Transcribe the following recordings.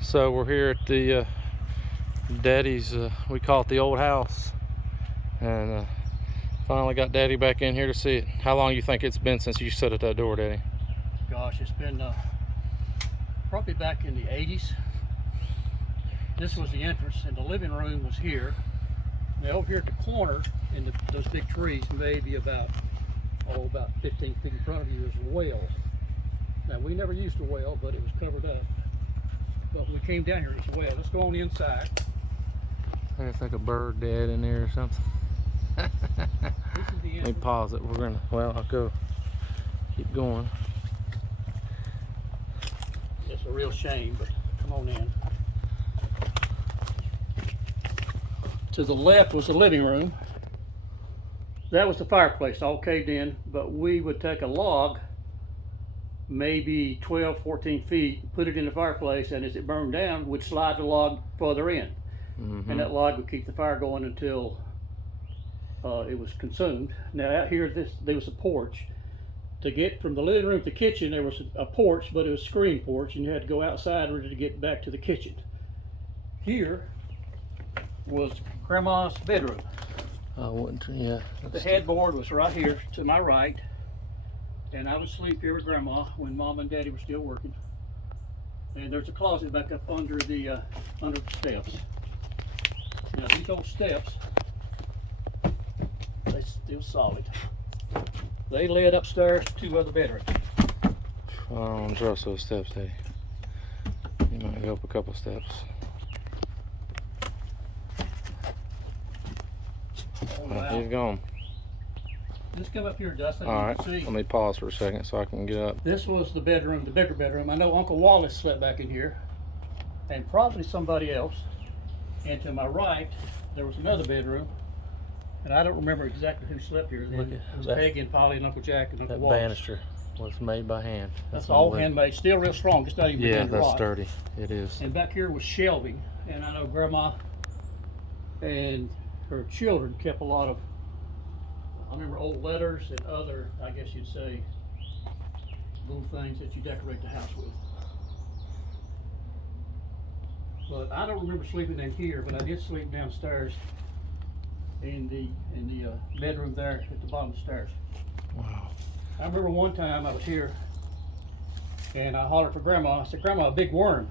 So we're here at the Daddy's, we call it the old house, and finally got Daddy back in here to see it. How long you think it's been since you stood at that door, Daddy? Gosh, it's been probably back in the 80s. This was the entrance, and the living room was here. Now over here at the corner, in those big trees, maybe about 15 feet in front of you, is a well. Now we never used a well, but it was covered up. But when we came down here, it's a well. Let's go on the inside. There's like a bird dead in there or something. This is the Let me entrance. pause it. We're gonna, well, I'll go. Keep going. It's a real shame, but come on in. To the left was the living room. That was the fireplace, all caved in, but we would take a log, maybe 12, 14 feet, put it in the fireplace, and as it burned down, we'd slide the log further in. Mm-hmm. And that log would keep the fire going until it was consumed. Now out here, there was a porch. To get from the living room to the kitchen, there was a porch, but it was a screen porch, and you had to go outside to get back to the kitchen. Here was Grandma's bedroom. I wouldn't, yeah. The headboard was right here to my right, and I would sleep here with Grandma when Mom and Daddy were still working. And there's a closet back up under the steps. Now these old steps, they're still solid. They led upstairs to 2 other bedrooms. I don't trust those steps, Daddy. You might go up a couple steps. Oh, Well, wow. he's gone. Just come up here, Dustin. All You right, can see. let me pause for a second so I can get up. This was the bedroom, the bigger bedroom. I know Uncle Wallace slept back in here, and probably somebody else. And to my right, there was another bedroom, and I don't remember exactly who slept here. Look It at was that. Peggy and Polly and Uncle Jack and Uncle That Wallace. banister was made by hand. That's all unbelievable. handmade, still real strong. It's not even Yeah, beginning to that's rot. sturdy. It is. And back here was shelving, and I know Grandma and her children kept a lot of, I remember, old letters and other, I guess you'd say, little things that you decorate the house with. But I don't remember sleeping in here, but I did sleep downstairs in the bedroom there at the bottom of the stairs. Wow. I remember one time I was here and I hollered for Grandma. I said, "Grandma, a big worm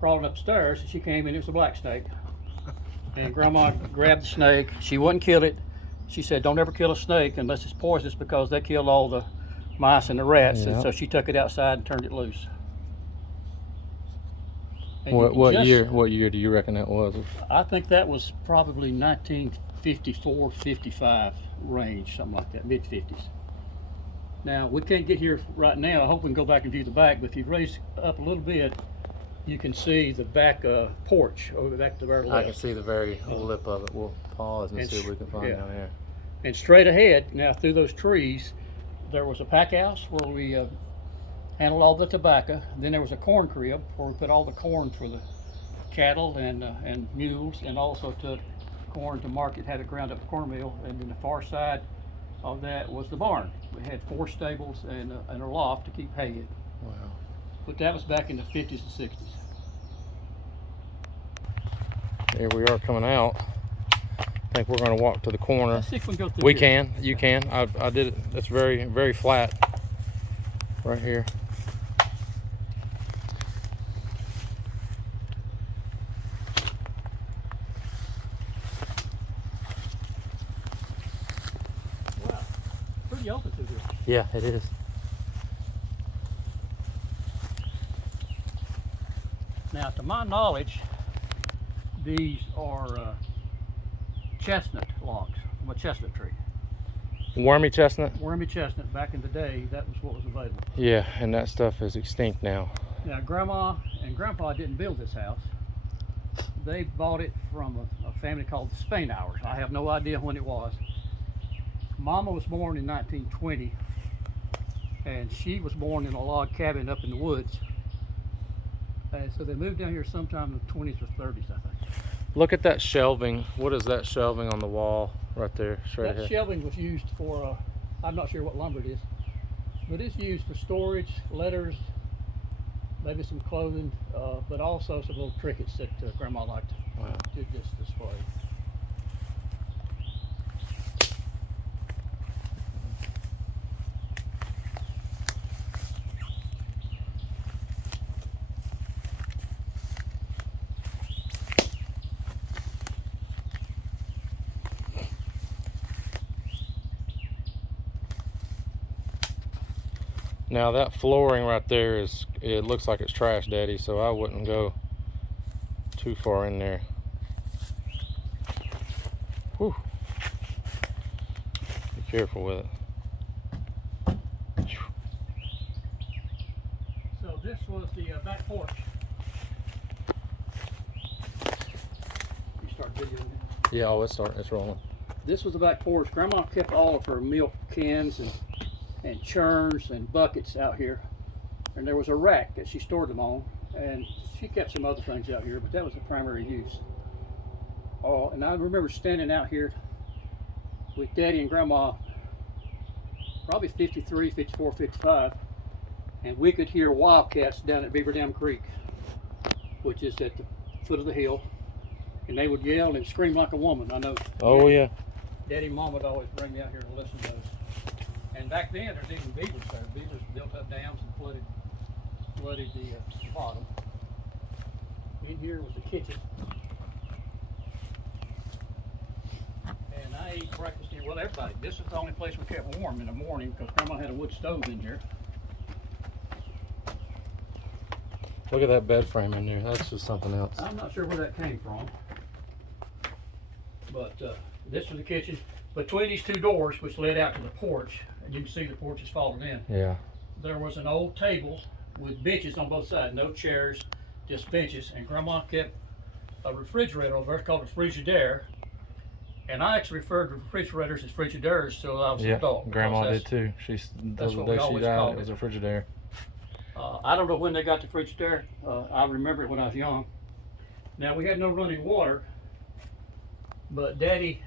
crawling upstairs," and she came in. It was a black snake. And Grandma grabbed the snake. She wouldn't kill it. She said, "Don't ever kill a snake unless it's poisonous, because they kill all the mice and the rats." And Yep. so she took it outside and turned it loose. And you What just- year? What year do you reckon that was? I think that was probably 1954, 55 range, something like that, mid-50s. Now, we can't get here right now. I hope we can go back and view the back, but if you raise up a little bit, you can see the back porch over back to our left. I can see the very lip of it. We'll pause and And see what we can find yeah. down there. And straight ahead, now through those trees, there was a pack house where we handled all the tobacco. Then there was a corn crib where we put all the corn for the cattle and mules, and also took corn to market, had it ground up corn mill. And then the far side of that was the barn. We had 4 stables and a loft to keep hay in. Wow. But that was back in the 50s and 60s. Here we are coming out. I think we're going to walk to the corner. Let's see if we can go through We here. can. You can. I did it. It's very, very flat right here. Wow, pretty open through here. Yeah, it is. Now, to my knowledge, these are chestnut logs from a chestnut tree. Wormy chestnut. Wormy chestnut, back in the day, that was what was available. Yeah, and that stuff is extinct now. Now, Grandma and Grandpa didn't build this house. They bought it from a family called the Spainhours. I have no idea when it was. Mama was born in 1920, and she was born in a log cabin up in the woods. And so they moved down here sometime in the 20s or 30s, I think. Look at that shelving. What is that shelving on the wall right there, straight That ahead? shelving was used for, I'm not sure what lumber it is, but it's used for storage, letters, maybe some clothing, but also some little trinkets that Grandma liked Wow. to just display. Now that flooring right there it looks like it's trash, Daddy, so I wouldn't go too far in there. Whew. Be careful with it. So this was the back porch. You start videoing it. Yeah, oh, it's rolling. This was the back porch. Grandma kept all of her milk cans and churns and buckets out here. And there was a rack that she stored them on. And she kept some other things out here, but that was the primary use. Oh, and I remember standing out here with Daddy and Grandma, probably 53, 54, 55. And we could hear wildcats down at Beaver Dam Creek, which is at the foot of the hill. And they would yell and scream like a woman. I know. Oh yeah. Daddy and Mom would always bring me out here to listen to those. And back then, there's even beavers there. Beavers built up dams and flooded the bottom. In here was the kitchen. And I ate breakfast here. Well, everybody. This is the only place we kept warm in the morning because Grandma had a wood stove in here. Look at that bed frame in there. That's just something else. I'm not sure where that came from. But this was the kitchen. Between these two doors, which led out to the porch, and you can see the porch is fallen in, Yeah. there was an old table with benches on both sides, no chairs, just benches. And Grandma kept a refrigerator over there called a Frigidaire. And I actually referred to refrigerators as Frigidaires till I was an Yeah. adult. Grandma did too. that's what we the day she always died, called it was it. a Frigidaire. I don't know when they got the Frigidaire. I remember it when I was young. Now we had no running water, but Daddy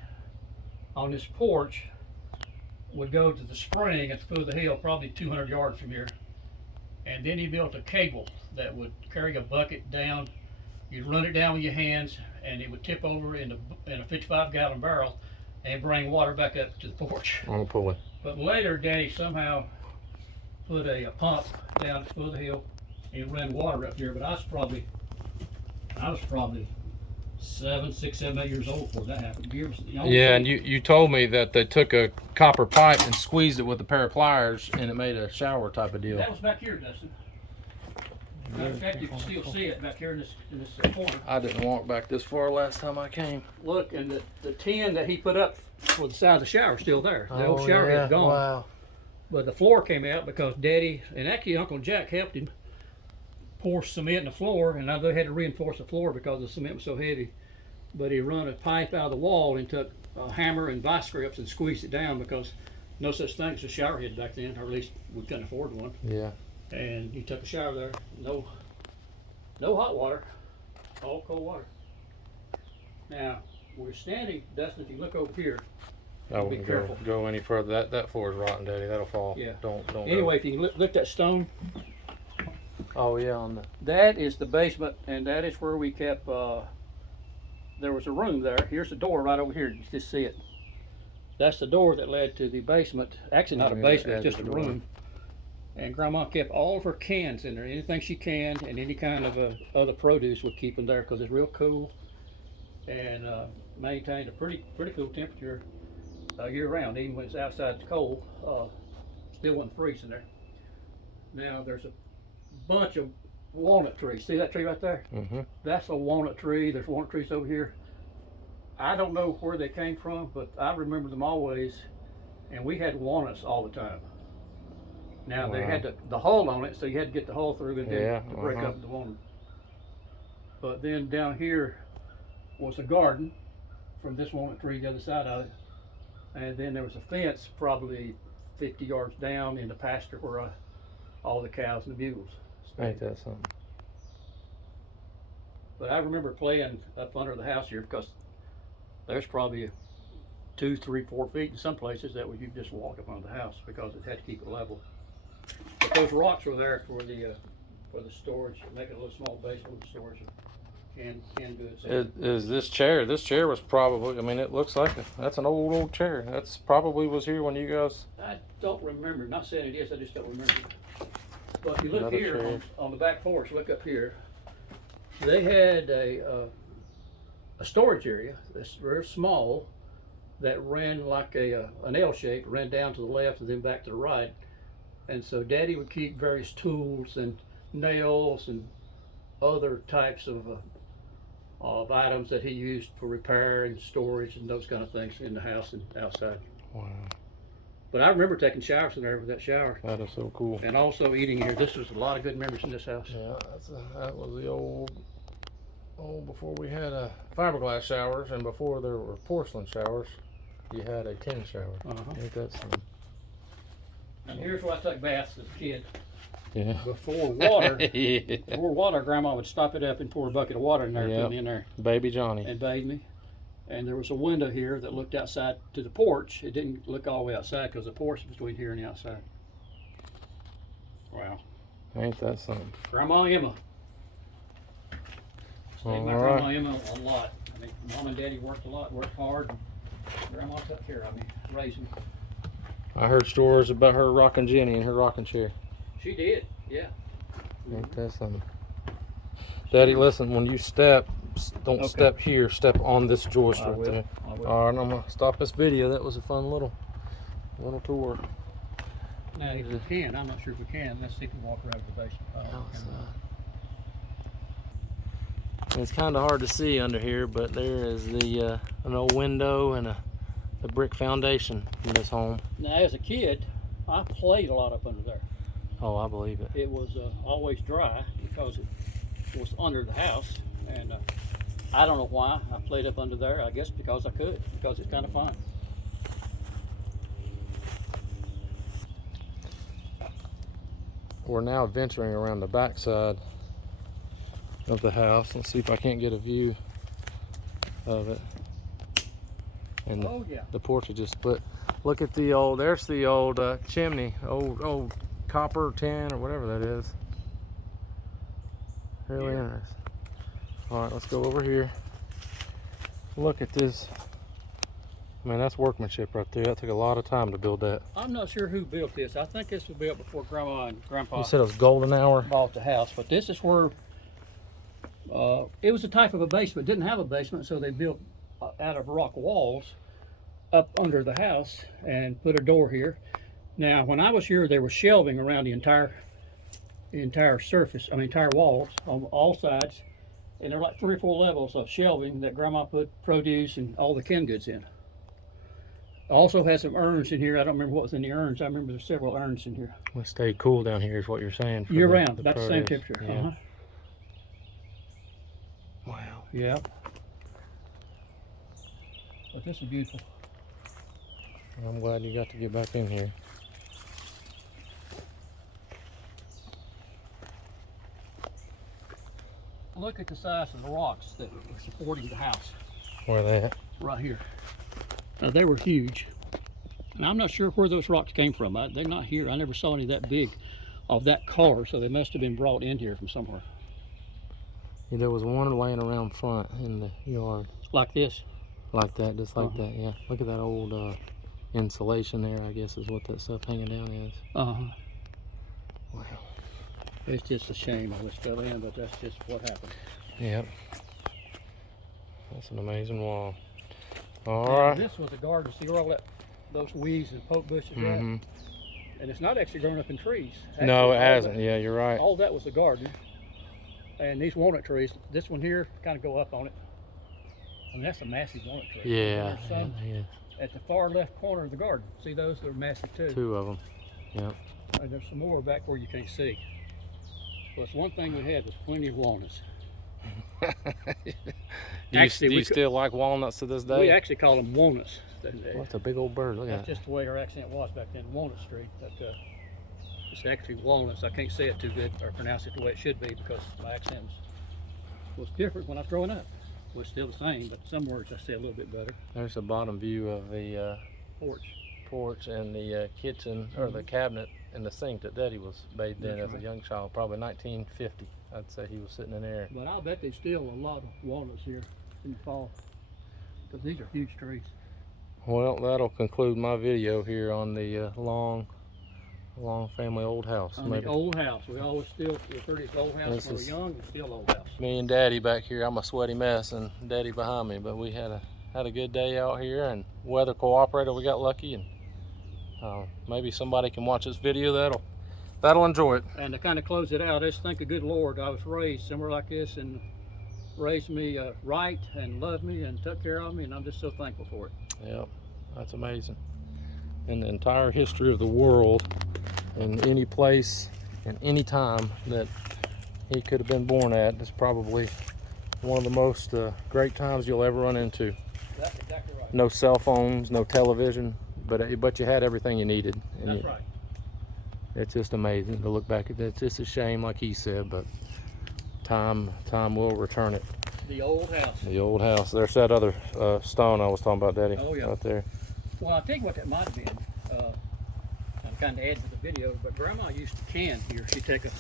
on this porch would go to the spring at the foot of the hill, probably 200 yards from here. And then he built a cable that would carry a bucket down. You'd run it down with your hands and it would tip over in a 55-gallon barrel and bring water back up to the porch. On a pulley. But later, Daddy somehow put a pump down at the foot of the hill and ran water up here. But I was probably 6, 7, 8 years old before that happened. Yeah, and you told me that they took a copper pipe and squeezed it with a pair of pliers and it made a shower type of deal. That was back here, Dustin. Matter of fact, you can still see it back here in this corner. I didn't walk back this far last time I came. Look, and the tin that he put up for the side of the shower is still there. The old shower head's gone. Wow. But the floor came out because Daddy, and actually Uncle Jack helped him pour cement in the floor, and they had to reinforce the floor because the cement was so heavy. But he run a pipe out of the wall and took a hammer and vice grips and squeezed it down because no such thing as a shower head back then, or at least we couldn't afford one. Yeah. And he took a shower there. No hot water, all cold water. Now we're standing, Dustin. If you look over here, I be wouldn't careful. go any further. That floor is rotten, Daddy. That'll fall. Yeah. Don't Anyway, if you look that stone, Oh yeah, on the that is the basement, and that is where we kept. There was a room there. Here's the door right over here. You just see it. That's the door that led to the basement. Actually, not a basement, it's just a room. And Grandma kept all of her cans in there. Anything she canned and any kind of other produce would keep them there because it's real cool and maintained a pretty cool temperature year round. Even when it's outside cold, still wasn't freezing there. Now there's a bunch of walnut trees. See that tree right there? Mm-hmm. That's a walnut tree. There's walnut trees over here. I don't know where they came from, but I remember them always, and we had walnuts all the time. Now they had the hull on it, so you had to get the hull through and then to break up the walnut. But then down here was a garden from this walnut tree, the other side of it, and then there was a fence probably 50 yards down in the pasture where all the cows and the mules stayed. Ain't that something? But I remember playing up under the house here because there's probably 2, 3, 4 feet in some places that you just walk up under the house because it had to keep it level. But those rocks were there for the for the storage, make it a little small basement with storage of can goods. Is this chair? This chair was probably. I mean, it looks like that's an old chair. That's probably was here when you guys. I don't remember. Not saying it is. I just don't remember. But if you look Another here chair. on the back porch, look up here. They had a storage area that's very small that ran like an L shape, ran down to the left and then back to the right. And so Daddy would keep various tools and nails and other types of items that he used for repair and storage and those kind of things in the house and outside. Wow, But I remember taking showers in there with that shower. that is so cool. And also eating here. This was a lot of good memories in this house. Yeah, that was the old before we had fiberglass showers and before there were porcelain showers, you had a tin shower. Ain't that something? And here's where I took baths as a kid. Yeah. Before water, Yeah. before water, Grandma would stop it up and pour a bucket of water in there, Yep. put me in there, Baby Johnny. and bathe me. And there was a window here that looked outside to the porch. It didn't look all the way outside because the porch was between here and the outside. Wow. Ain't that something? Grandma Emma. Stayed with my All Grandma right. Emma a lot. I mean, Mom and Daddy worked a lot, worked hard. Grandma took care of me, raised me. I heard stories about her rocking Jenny in her rocking chair. She did, yeah. Ain't that something? Daddy, listen, when you step, don't Okay. step here, step on this joist I right will. there. I will. All right, I'm gonna stop this video. That was a fun little tour. Now, if we can, I'm not sure if we can. Let's see if we walk around the basement. It's kind of hard to see under here, but there is the an old window and the brick foundation in this home. Now, as a kid, I played a lot up under there. Oh, I believe it. It was always dry because it was under the house, and I don't know why I played up under there. I guess because I could, because it's kind of fun. We're now venturing around the back side of the house. Let's see if I can't get a view of it. And Oh yeah. the porch is just split. Look at the old, there's the old chimney, old copper tin or whatever that is. Really Yeah. interesting. All right, let's go over here. Look at this. Man, that's workmanship right there. That took a lot of time to build that. I'm not sure who built this. I think this was built before Grandma and Grandpa You said it was golden hour. bought the house, but this is where it was a type of a basement. Didn't have a basement, so they built out of rock walls up under the house and put a door here. Now, when I was here, there was shelving around the entire surface. Entire walls on all sides, and there were like 3 or 4 levels of shelving that Grandma put produce and all the canned goods in. Also has some urns in here. I don't remember what was in the urns. I remember there's several urns in here. We stay cool down here is what you're saying. for Year the- round, about the same produce. temperature. Yeah. Wow. Yeah. But this is beautiful. I'm glad you got to get back in here. Look at the size of the rocks that were supporting the house Where they at? right here. Now, they were huge. And I'm not sure where those rocks came from. They're not here. I never saw any that big of that color, so they must have been brought in here from somewhere. Yeah, there was one laying around front in the yard. Like this. Like that, just like Uh-huh. that, yeah. Look at that old insulation there, I guess is what that stuff hanging down is. Uh-huh. Wow. It's just a shame all this fell in, but that's just what happened. Yep. That's an amazing wall. Now, Alright. this was a garden. See where all those weeds and poke bushes are at? Mm-hmm. And it's not actually grown up in trees. No, Actually, it hasn't. Yeah, you're right. All that was the garden. And these walnut trees, this one here, kind of go up on it. I mean, that's a massive walnut tree. Yeah, There's some yeah. at the far left corner of the garden. See those? They're massive too. 2 of them. Yep. And there's some more back where you can't see. But one thing we had was plenty of walnuts. Do you still like walnuts to this day? We actually call them walnuts. What's a big old bird? Look at That's that. just the way our accent was back then, Walnut Street. But it's actually walnuts. I can't say it too good or pronounce it the way it should be because my accent was different when I was growing up. It was still the same, but some words I say a little bit better. There's a bottom view of the Porch. porch and the kitchen or the cabinet in the sink that Daddy was bathed in That's as a right. young child, probably 1950. I'd say he was sitting in there. But I'll bet there's still a lot of walnuts here in the fall, because these are huge trees. Well, that'll conclude my video here on the long family old house. On the old house, we always still refer to this old house This when we're is- young, it's still old house. Me and Daddy back here. I'm a sweaty mess, and Daddy behind me. But we had a good day out here, and weather cooperated. We got lucky, and maybe somebody can watch this video that'll enjoy it. And to kind of close it out, just thank the good Lord I was raised somewhere like this, and raised me right and loved me and took care of me, and I'm just so thankful for it. Yep, that's amazing. In the entire history of the world, in any place, in any time that he could have been born at, it's probably one of the most great times you'll ever run into. That's exactly right. No cell phones, no television, but you had everything you needed. And That's right. It's just amazing to look back at that. It's just a shame, like he said, but time will return it. The old house. The old house. There's that other stone I was talking about, Daddy. Oh, yeah. Right there. Well, I'll tell you what that might have been. I'm kind of adding to the video, but Grandma used to can here. She'd take a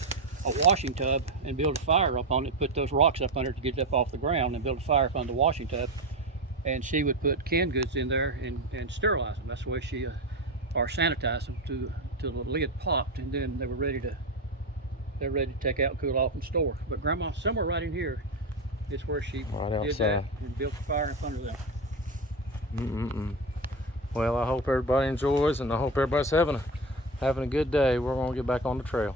washing tub and build a fire up on it, put those rocks up under it to get it up off the ground, and build a fire up on the washing tub. And she would put canned goods in there and sterilize them. That's the way she, or sanitize them till the lid popped, and then they're ready to take out, cool off, and store. But Grandma, somewhere right in here is where she Right did that outside. and built a fire in front of them. Well, I hope everybody enjoys, and I hope everybody's having a good day. We're gonna get back on the trail.